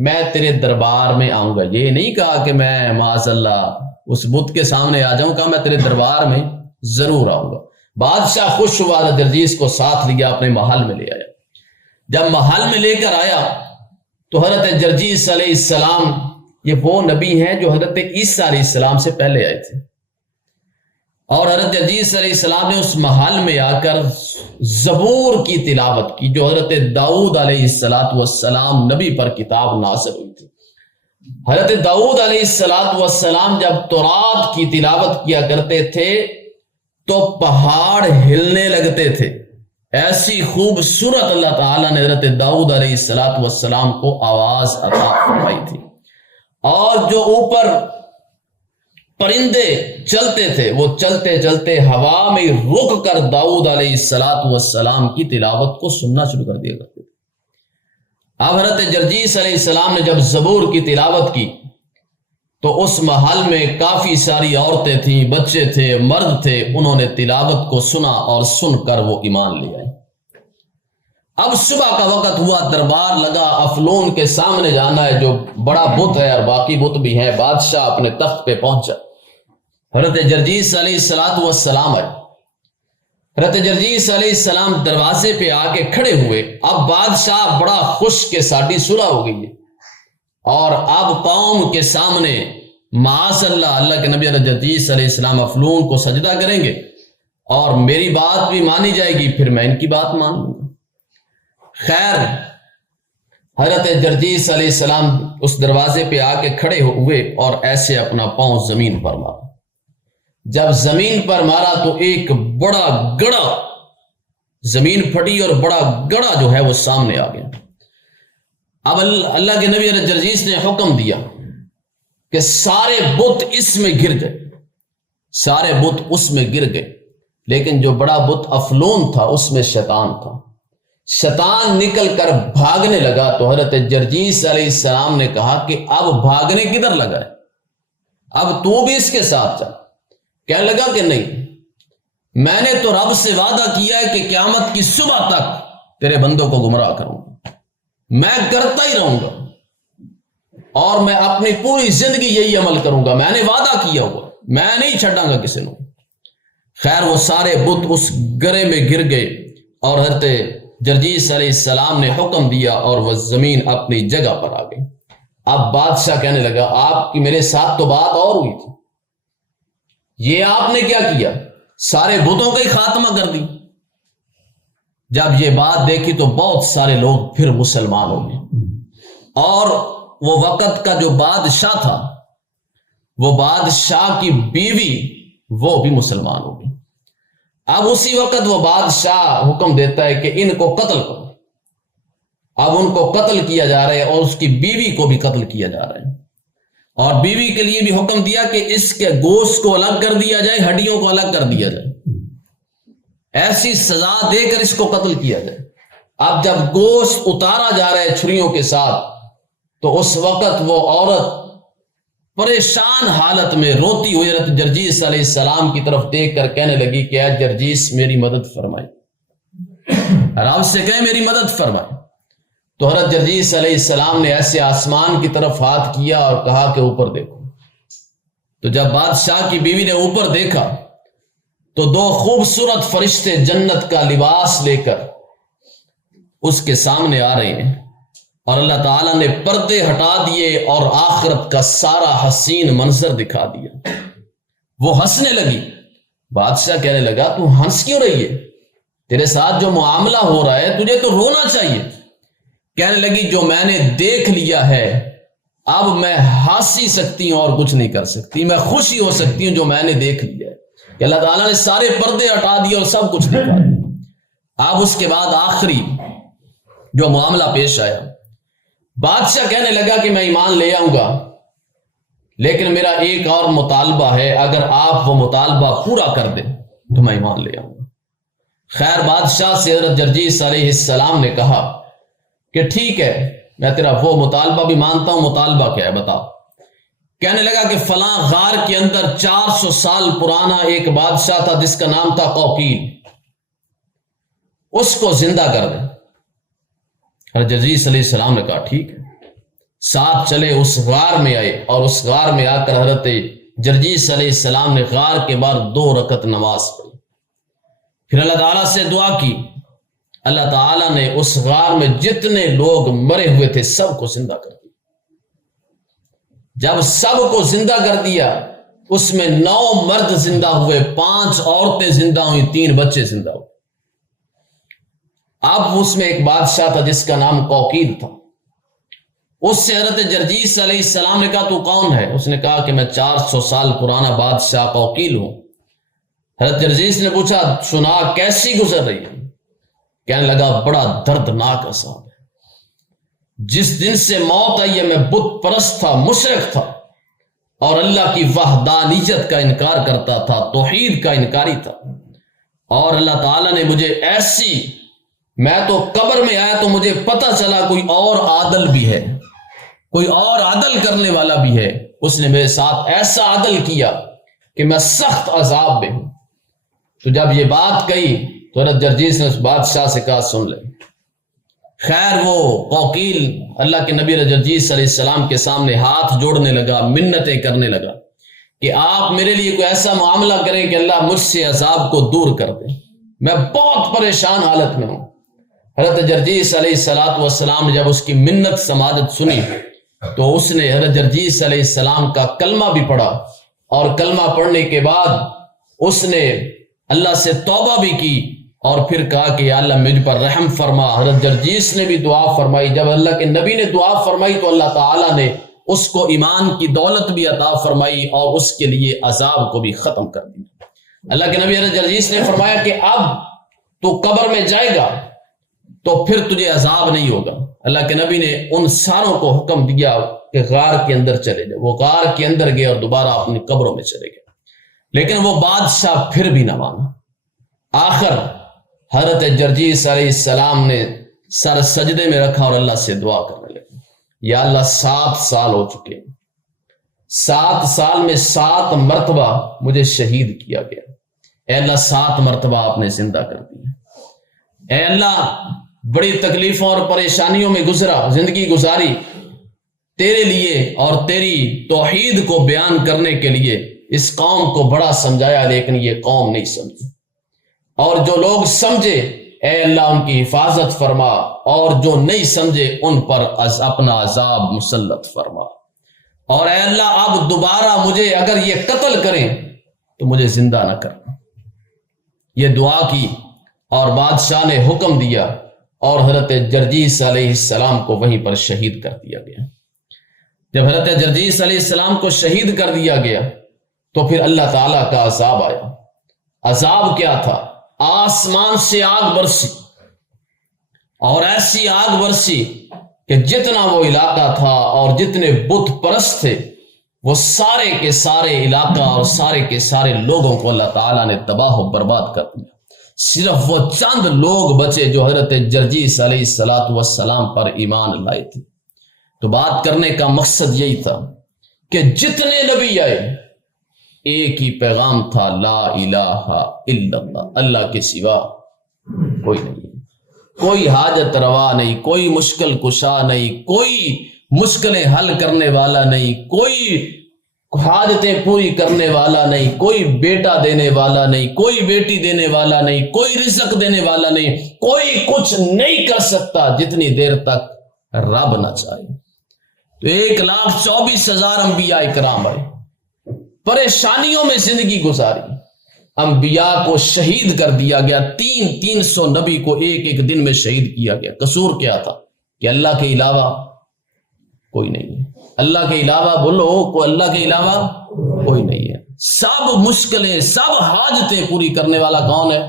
میں تیرے دربار میں آؤں گا، یہ نہیں کہا کہ میں معاذ اللہ اس بت کے سامنے آ جاؤں، کہا میں تیرے دربار میں ضرور آؤں گا۔ بادشاہ خوش ہوا، حضرت جرجیس کو ساتھ لیا، اپنے محل میں لے آیا۔ جب محل میں لے کر آیا تو حضرت جرجیس علیہ السلام یہ وہ نبی ہیں جو حضرت عیسیٰ علیہ السلام سے پہلے آئے تھے، اور حضرت جرجیس علیہ السلام نے اس محل میں آ کر زبور کی تلاوت کی جو حضرت داؤد علیہ السلام نبی پر کتاب نازل ہوئی تھی۔ حضرت داؤد علیہ السلام جب تورات کی تلاوت کیا کرتے تھے تو پہاڑ ہلنے لگتے تھے، ایسی خوبصورت اللہ تعالیٰ نے حضرت داؤد علیہ السلام کو آواز عطا فرمائی تھی، اور جو اوپر پرندے چلتے تھے وہ چلتے چلتے ہوا میں رک کر داؤد علیہ السلام کی تلاوت کو سننا شروع کر دیا کرتے تھے۔ اب حضرت جرجیس علیہ السلام نے جب زبور کی تلاوت کی تو اس محل میں کافی ساری عورتیں تھیں، بچے تھے، مرد تھے، انہوں نے تلاوت کو سنا اور سن کر وہ ایمان لے آئے۔ اب صبح کا وقت ہوا، دربار لگا، افلون کے سامنے جانا ہے جو بڑا بت ہے اور باقی بت بھی ہیں۔ بادشاہ اپنے تخت پہ پہنچا، حضرت جرجیس علیہ السلام آئے۔ حضرت جرجیس علیہ السلام دروازے پہ آ کے کھڑے ہوئے۔ اب بادشاہ بڑا خوش کہ ساڈی صلح ہو گئی ہے، اور اب قوم کے سامنے معاذ اللہ کے نبی حضرت جرجیس علیہ السلام افلون کو سجدہ کریں گے اور میری بات بھی مانی جائے گی، پھر میں ان کی بات مان لوں گا۔ خیر حضرت جرجیس علیہ السلام اس دروازے پہ آ کے کھڑے ہوئے اور ایسے اپنا پاؤں زمین پر مارا۔ جب زمین پر مارا تو ایک بڑا گڑھا زمین پھٹی اور بڑا گڑھا جو ہے وہ سامنے آ گیا۔ اب اللہ کے نبی حضرت جرجیس نے حکم دیا کہ سارے بت اس میں گر گئے، سارے بت اس میں گر گئے، لیکن جو بڑا بت افلون تھا اس میں شیطان تھا۔ شیطان نکل کر بھاگنے لگا تو حضرت جرجیس علیہ السلام نے کہا کہ اب بھاگنے کدھر لگا ہے، اب تو بھی اس کے ساتھ چل۔ کہنے لگا کہ نہیں، میں نے تو رب سے وعدہ کیا ہے کہ قیامت کی صبح تک تیرے بندوں کو گمراہ کروں گا، میں کرتا ہی رہوں گا اور میں اپنی پوری زندگی یہی عمل کروں گا، میں نے وعدہ کیا ہوا، میں نہیں چھڈاں گا کسی کو۔ خیر وہ سارے بت اس گرے میں گر گئے اور حضرت جرجیس علیہ السلام نے حکم دیا اور وہ زمین اپنی جگہ پر آ گئی۔ اب بادشاہ کہنے لگا آپ کی میرے ساتھ تو بات اور ہوئی تھی، یہ آپ نے کیا کیا؟ سارے بتوں کا ہی خاتمہ کر دی۔ جب یہ بات دیکھی تو بہت سارے لوگ پھر مسلمان ہو گئے، اور وہ وقت کا جو بادشاہ تھا، وہ بادشاہ کی بیوی وہ بھی مسلمان ہو گئی۔ اب اسی وقت وہ بادشاہ حکم دیتا ہے کہ ان کو قتل کرو۔ اب ان کو قتل کیا جا رہا ہے اور اس کی بیوی کو بھی قتل کیا جا رہا ہے، اور بیوی کے لیے بھی حکم دیا کہ اس کے گوشت کو الگ کر دیا جائے، ہڈیوں کو الگ کر دیا جائے، ایسی سزا دے کر اس کو قتل کیا جائے۔ اب جب گوشت اتارا جا رہا ہے چھریوں کے ساتھ، تو اس وقت وہ عورت پریشان حالت میں روتی ہوئی حضرت جرجیس علیہ السلام کی طرف دیکھ کر کہنے لگی کہ اے جرجیس میری مدد فرمائی، آرام سے کہیں میری مدد فرمائی۔ تو حضرت جرجیس علیہ السلام نے ایسے آسمان کی طرف ہاتھ کیا اور کہا کہ اوپر دیکھو۔ تو جب بادشاہ کی بیوی نے اوپر دیکھا تو دو خوبصورت فرشتے جنت کا لباس لے کر اس کے سامنے آ رہے ہیں، اور اللہ تعالیٰ نے پردے ہٹا دیے اور آخرت کا سارا حسین منظر دکھا دیا۔ وہ ہنسنے لگی۔ بادشاہ کہنے لگا تو ہنس کیوں رہی ہے؟ تیرے ساتھ جو معاملہ ہو رہا ہے تجھے تو رونا چاہیے۔ کہنے لگی جو میں نے دیکھ لیا ہے اب میں ہنس ہی سکتی ہوں اور کچھ نہیں کر سکتی، میں خوشی ہو سکتی ہوں جو میں نے دیکھ لیا ہے کہ اللہ تعالیٰ نے سارے پردے ہٹا دیے اور سب کچھ دکھا دیا۔ اب اس کے بعد آخری جو معاملہ پیش آیا، بادشاہ کہنے لگا کہ میں ایمان لے آؤں گا، لیکن میرا ایک اور مطالبہ ہے، اگر آپ وہ مطالبہ پورا کر دیں تو میں ایمان لے آؤں گا۔ خیر بادشاہ سے حضرت جرجیس علیہ السلام نے کہا کہ ٹھیک ہے میں تیرا وہ مطالبہ بھی مانتا ہوں، مطالبہ کیا ہے بتاؤ۔ کہنے لگا کہ فلاں غار کے اندر 400 سال پرانا ایک بادشاہ تھا جس کا نام تھا قوقیل، اس کو زندہ کر دیں۔ حضرت جرجیس علیہ السلام نے کہا ٹھیک ہے۔ ساتھ چلے، اس غار میں آئے، اور اس غار میں آ کر حضرت جرجیس علیہ السلام نے غار کے بعد 2 رکعت نماز پڑھی، پھر اللہ تعالیٰ سے دعا کی۔ اللہ تعالیٰ نے اس غار میں جتنے لوگ مرے ہوئے تھے سب کو زندہ کر دیا۔ جب سب کو زندہ کر دیا، اس میں 9 مرد زندہ ہوئے، 5 عورتیں زندہ ہوئی، 3 بچے زندہ ہوئے۔ اب اس میں ایک بادشاہ تھا جس کا نام قوقیل تھا۔ اس سے حضرت جرجیس علیہ السلام نے کہا تو کون ہے؟ اس نے کہا کہ میں 400 سال پرانا بادشاہ قوقیل ہوں۔ حضرت جرجیس نے پوچھا سنا کیسی گزر رہی ہے؟ کہنے لگا بڑا دردناک عذاب ہے، جس دن سے موت آئی ہے میں بت پرست تھا، مشرک تھا، اور اللہ کی وحدانیت کا انکار کرتا تھا، توحید کا انکاری تھا، اور اللہ تعالیٰ نے مجھے ایسی، میں تو قبر میں آیا تو مجھے پتہ چلا کوئی اور عادل بھی ہے، کوئی اور عدل کرنے والا بھی ہے، اس نے میرے ساتھ ایسا عدل کیا کہ میں سخت عذاب میں ہوں۔ تو جب یہ بات کہی تو حضرت جرجیس نے اس بادشاہ سے کہا سن لے۔ خیر وہ قوقیل اللہ کے نبی جرجیس علیہ السلام کے سامنے ہاتھ جوڑنے لگا، منتیں کرنے لگا کہ آپ میرے لیے کوئی ایسا معاملہ کریں کہ اللہ مجھ سے عذاب کو دور کر دے، میں بہت پریشان حالت میں ہوں۔ حضرت جرجیس علیہ السلام نے جب اس کی منت سماجت سنی تو اس نے حضرت جرجیس علیہ السلام کا کلمہ بھی پڑھا، اور کلمہ پڑھنے کے بعد اس نے اللہ سے توبہ بھی کی، اور پھر کہا کہ یا اللہ مجھ پر رحم فرما۔ حضرت جرجیس نے بھی دعا فرمائی۔ جب اللہ کے نبی نے دعا فرمائی تو اللہ تعالیٰ نے اس کو ایمان کی دولت بھی عطا فرمائی اور اس کے لیے عذاب کو بھی ختم کر دیا۔ اللہ کے نبی حضرت جرجیس نے فرمایا کہ اب تو قبر میں جائے گا تو پھر تجھے عذاب نہیں ہوگا۔ اللہ کے نبی نے ان ساروں کو حکم دیا کہ غار کے اندر چلے جائے۔ وہ غار کے اندر گئے اور دوبارہ اپنی قبروں میں چلے گئے، لیکن وہ بادشاہ پھر بھی نہ مانا۔ آخر حضرت جرجیس علیہ السلام نے سر سجدے میں رکھا اور اللہ سے دعا کرنے لگے، یا اللہ 7 سال ہو چکے، 7 سال میں 7 مرتبہ مجھے شہید کیا گیا، اے اللہ 7 مرتبہ آپ نے زندہ کر دیا، اے اللہ بڑی تکلیفوں اور پریشانیوں میں زندگی گزاری تیرے لیے اور تیری توحید کو بیان کرنے کے لیے۔ اس قوم کو بڑا سمجھایا لیکن یہ قوم نہیں سمجھی، اور جو لوگ سمجھے اے اللہ ان کی حفاظت فرما، اور جو نہیں سمجھے ان پر اپنا عذاب مسلط فرما، اور اے اللہ اب دوبارہ مجھے اگر یہ قتل کریں تو مجھے زندہ نہ کرنا، یہ دعا کی اور بادشاہ نے حکم دیا اور حضرت جرجیس علیہ السلام کو وہیں پر شہید کر دیا گیا۔ جب حضرت جرجیس علیہ السلام کو شہید کر دیا گیا تو پھر اللہ تعالیٰ کا عذاب آیا۔ عذاب کیا تھا؟ آسمان سے آگ برسی، اور ایسی آگ برسی کہ جتنا وہ علاقہ تھا اور جتنے بت پرست تھے وہ سارے کے سارے علاقہ اور سارے کے سارے لوگوں کو اللہ تعالیٰ نے تباہ و برباد کر دیا۔ صرف وہ چند لوگ بچے جو حضرت جرجیس علیہ السلام پر ایمان لائے تھے۔ تو بات کرنے کا مقصد یہی تھا کہ جتنے نبی آئے ایک ہی پیغام تھا، لا الہ الا اللہ، اللہ کے سوا کوئی نہیں، کوئی حاجت روا نہیں، کوئی مشکل کشا نہیں، کوئی مشکلیں حل کرنے والا نہیں، کوئی حاجتیں پوری کرنے والا نہیں، کوئی بیٹا دینے والا نہیں، کوئی بیٹی دینے والا نہیں، کوئی رزق دینے والا نہیں، کوئی کچھ نہیں کر سکتا جتنی دیر تک رب نہ چاہے۔ تو 1,24,000 انبیاء کرام آئے، پریشانیوں میں زندگی گزاری، انبیاء کو شہید کر دیا گیا، 300 نبی کو ایک دن میں شہید کیا گیا۔ قصور کیا تھا؟ کہ اللہ کے علاوہ کوئی نہیں ہے، اللہ کے علاوہ بولو، کوئی اللہ کے علاوہ کوئی نہیں ہے۔ سب مشکلیں، سب حاجتیں پوری کرنے والا کون ہے؟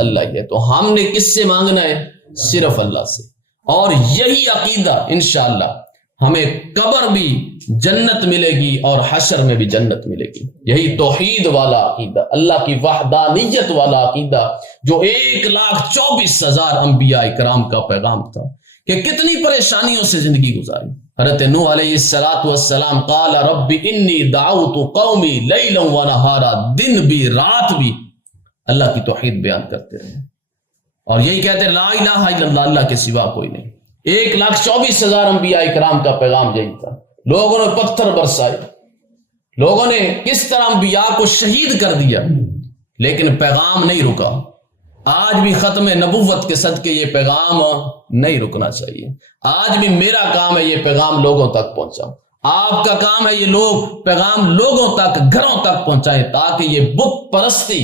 اللہ ہی ہے۔ تو ہم نے کس سے مانگنا ہے؟ صرف اللہ سے۔ اور یہی عقیدہ انشاءاللہ ہمیں قبر بھی جنت ملے گی اور حشر میں بھی جنت ملے گی۔ یہی توحید والا عقیدہ، اللہ کی وحدانیت والا عقیدہ جو 1,24,000 انبیاء کرام کا پیغام تھا کہ کتنی پریشانیوں سے زندگی گزاری۔ حضرت نوح علیہ السلام قال رب انی دعوت قومی لیلا و نہارا، دن بھی رات بھی اللہ کی توحید بیان کرتے رہے اور یہی کہتے لا الہ الا اللہ، اللہ کے سوا کوئی نہیں۔ 1,24,000 انبیاء کرام کا پیغام یہی تھا۔ لوگوں نے پتھر برسائے، لوگوں نے کس طرح انبیاء کو شہید کر دیا، لیکن پیغام نہیں رکا۔ آج بھی ختم نبوت کے صدقے یہ پیغام نہیں رکنا چاہیے۔ آج بھی میرا کام ہے یہ پیغام لوگوں تک پہنچاؤں، آپ کا کام ہے یہ پیغام لوگوں تک، گھروں تک پہنچائیں، تاکہ یہ بت پرستی،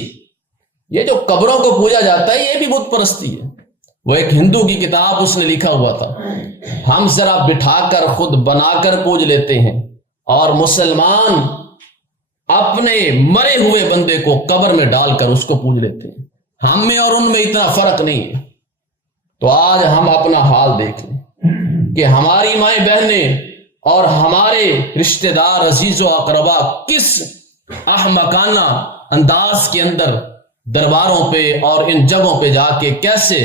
یہ جو قبروں کو پوجا جاتا ہے یہ بھی بت پرستی ہے۔ وہ ایک ہندو کی کتاب اس نے لکھا ہوا تھا، ہم ذرا بٹھا کر خود بنا کر پوج لیتے ہیں اور مسلمان اپنے مرے ہوئے بندے کو قبر میں ڈال کر اس کو پوج لیتے ہیں۔ ہم میں اور ان میں اتنا فرق نہیں ہے۔ تو آج ہم اپنا حال دیکھ لیں کہ ہماری مائیں بہنیں اور ہمارے رشتہ دار، عزیز و اقربا کس احمقانہ انداز کے اندر درباروں پہ اور ان جگہوں پہ جا کے کیسے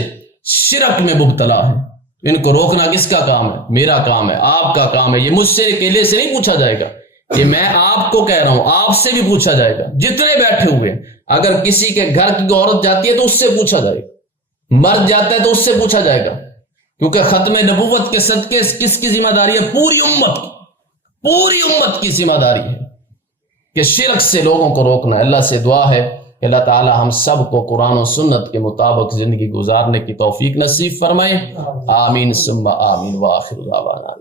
شرک میں مبتلا ہے۔ ان کو روکنا کس کا کام ہے؟ میرا کام ہے، آپ کا کام ہے۔ یہ مجھ سے اکیلے سے نہیں پوچھا جائے گا، یہ میں آپ کو کہہ رہا ہوں، آپ سے بھی پوچھا جائے گا، جتنے بیٹھے ہوئے۔ اگر کسی کے گھر کی عورت جاتی ہے تو اس سے پوچھا جائے گا، مرد جاتا ہے تو اس سے پوچھا جائے گا، کیونکہ ختم نبوت کے صدقے کس کی ذمہ داری ہے؟ پوری امت کی ذمہ داری ہے کہ شرک سے لوگوں کو روکنا ہے۔ اللہ سے دعا ہے کہ اللہ تعالی ہم سب کو قرآن و سنت کے مطابق زندگی گزارنے کی توفیق نصیب فرمائے۔ آمین ثم آمین، وآخر دعوانا۔